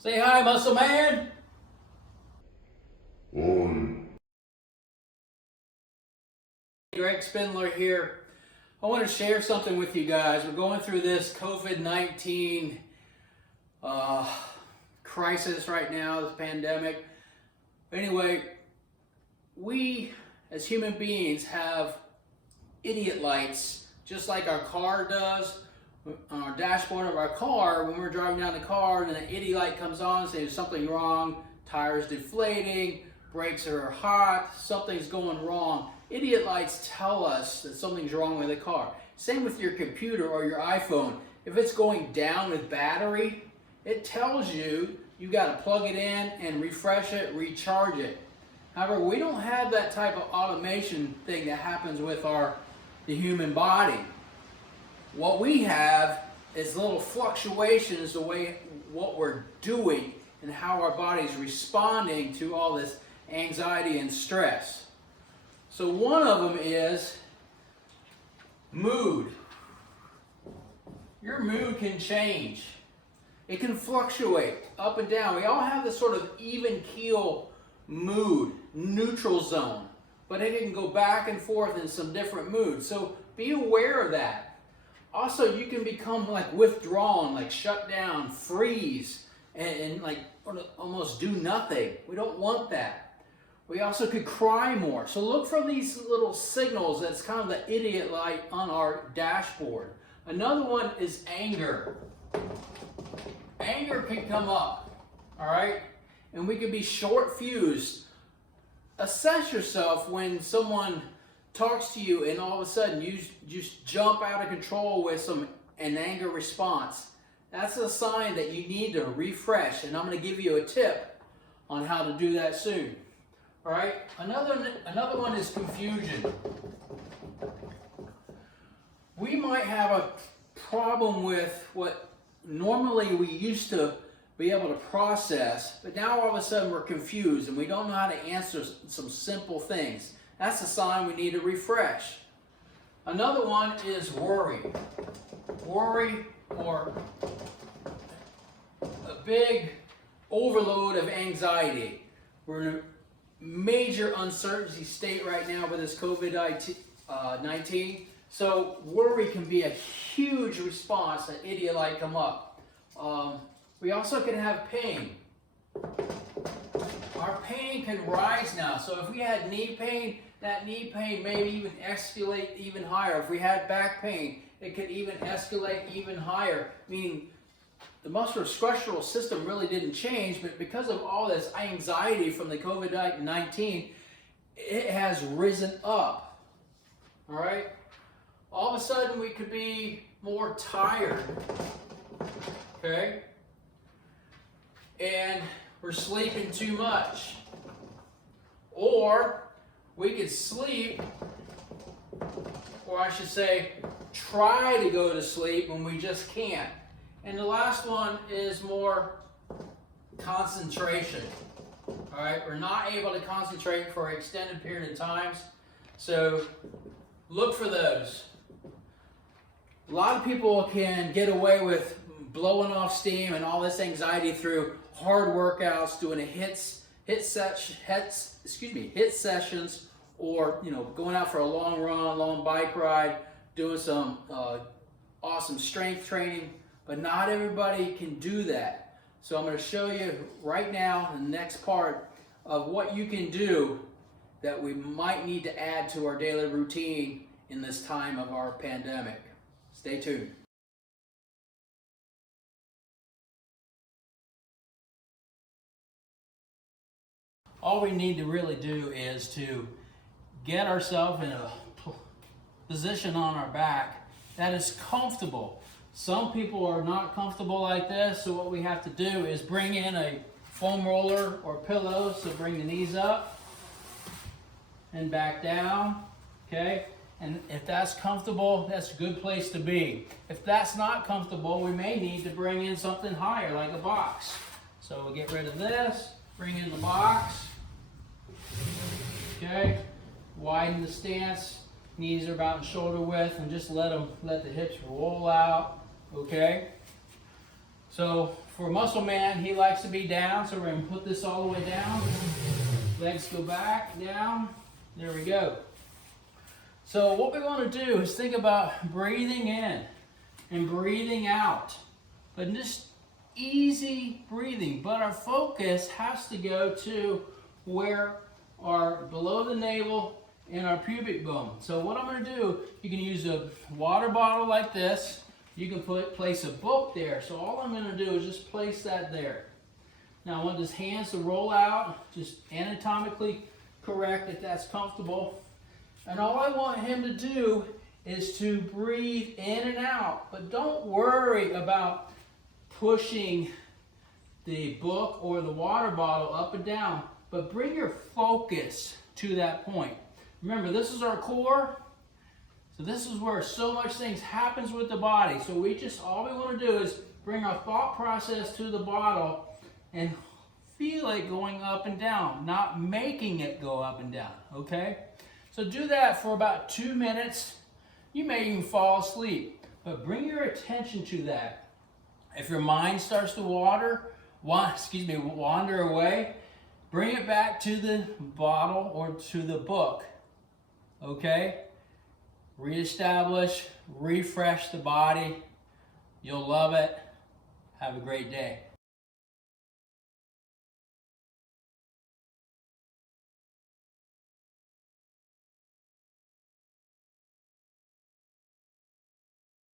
Say hi, muscle man. Greg Spindler here. I want to share something with you guys. We're going through this COVID-19 crisis right now, this pandemic. Anyway, we as human beings have idiot lights, just like our car does. On our dashboard of our car, when we're driving down the car and an idiot light comes on saying there's something wrong, tires deflating, brakes are hot, something's going wrong. Idiot lights tell us that something's wrong with the car. Same with your computer or your iPhone. If it's going down with battery, it tells you you got to plug it in and refresh it, recharge it. However, we don't have that type of automation thing that happens with the human body. What we have is little fluctuations the way what we're doing and how our body's responding to all this anxiety and stress. So one of them is mood. Your mood can change. It can fluctuate up and down. We all have this sort of even keel mood, neutral zone, but it can go back and forth in some different moods. So be aware of that. Also, you can become like withdrawn, like shut down, freeze, and like almost do nothing. We don't want that. We also could cry more. So look for these little signals. That's kind of the idiot light on our dashboard. Another one is anger. Anger can come up, all right? And we can be short-fused. Assess yourself when someone talks to you and all of a sudden you just jump out of control with an anger response. That's a sign that you need to refresh, and I'm going to give you a tip on how to do that soon. All right? Another one is confusion. We might have a problem with what normally we used to be able to process, but now all of a sudden we're confused and we don't know how to answer some simple things. That's a sign we need to refresh. Another one is worry. Worry, or a big overload of anxiety. We're in a major uncertainty state right now with this COVID-19. So worry can be a huge response, an idiot light come up. We also can have pain. Our pain can rise now. So if we had knee pain, that knee pain may even escalate even higher. If we had back pain, it could even escalate even higher. Meaning the musculoskeletal system really didn't change, but because of all this anxiety from the COVID-19, it has risen up. All right? All of a sudden we could be more tired. Okay? And we're sleeping too much. Or we could sleep, or I should say, try to go to sleep when we just can't. And the last one is more concentration. All right, we're not able to concentrate for an extended period of times. So look for those. A lot of people can get away with blowing off steam and all this anxiety through hard workouts, doing hit sessions, or going out for a long run, long bike ride, doing some awesome strength training. But not everybody can do that. So I'm going to show you right now the next part of what you can do that we might need to add to our daily routine in this time of our pandemic. Stay tuned. All we need to really do is to get ourselves in a position on our back that is comfortable. Some people are not comfortable like this, so what we have to do is bring in a foam roller or pillow, so bring the knees up and back down, okay? And if that's comfortable, that's a good place to be. If that's not comfortable, we may need to bring in something higher, like a box. So we'll get rid of this, bring in the box, okay? Widen the stance, knees are about shoulder width, and just let the hips roll out, okay? So For Muscle Man, he likes to be down, so we're going to put this all the way down. Legs go back, down. There we go. So what we want to do is think about breathing in and breathing out. But just easy breathing. But our focus has to go to where our below the navel and our pubic bone. So what I'm going to do, you can use a water bottle like this. You can place a book there. So all I'm going to do is just place that there. Now I want his hands to roll out, just anatomically correct if that's comfortable. And all I want him to do is to breathe in and out. But don't worry about pushing the book or the water bottle up and down. But bring your focus to that point. Remember, this is our core. So this is where so much things happens with the body. So all we want to do is bring our thought process to the bottle and feel it going up and down, not making it go up and down, okay? So do that for about 2 minutes. You may even fall asleep, but bring your attention to that. If your mind starts to wander away, bring it back to the bottle or to the book, okay? Reestablish, refresh the body. You'll love it. Have a great day.